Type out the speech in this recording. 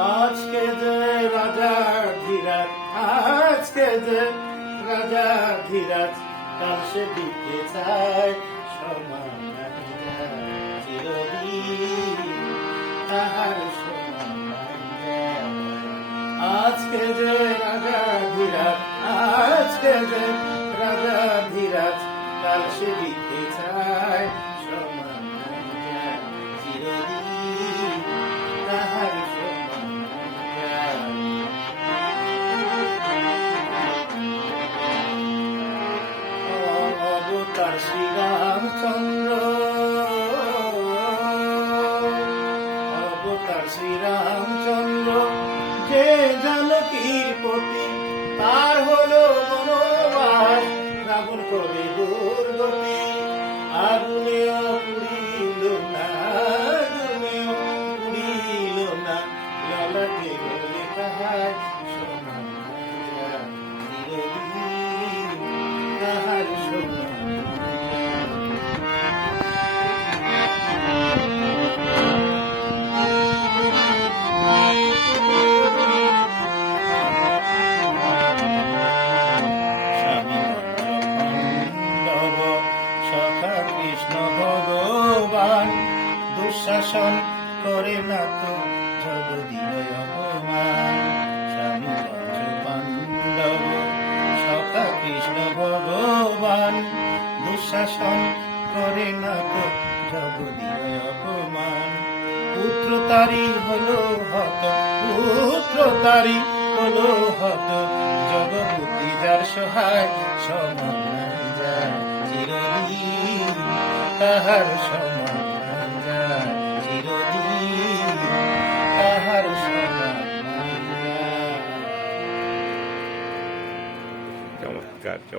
আজকে যে রাজা ধীরাজ, আজকে যে রাজা ধীরাজ, কাল সে দিতে চায় সমান তাহার আজকে যে রাজা ধীরাজ, আজকে যে রাজা ধীরাজ, কাল সে দিতে অবতার শ্রীরামচন্দ্র অবতার শ্রীরামচন্দ্র যে জানকীর প্রতি তার হলো বনবাস রাবণ করে দুর্গতি আগুনেও পুরিল না আগুনেও পুরিল না ললাটে বলে কাহার ভগবান দুঃশাসন করে না তো জগদীয় অপমান। স্বামী পাণ্ডব সখা কৃষ্ণ ভগবান। দুঃশাসন করে না তো জগদীয় অপমান। পুত্র তারি হলো হত, পুত্র তারি হলো হত। যার সহায় সমান চিরদিন তাহার সমান যায় চমৎকার চমৎকার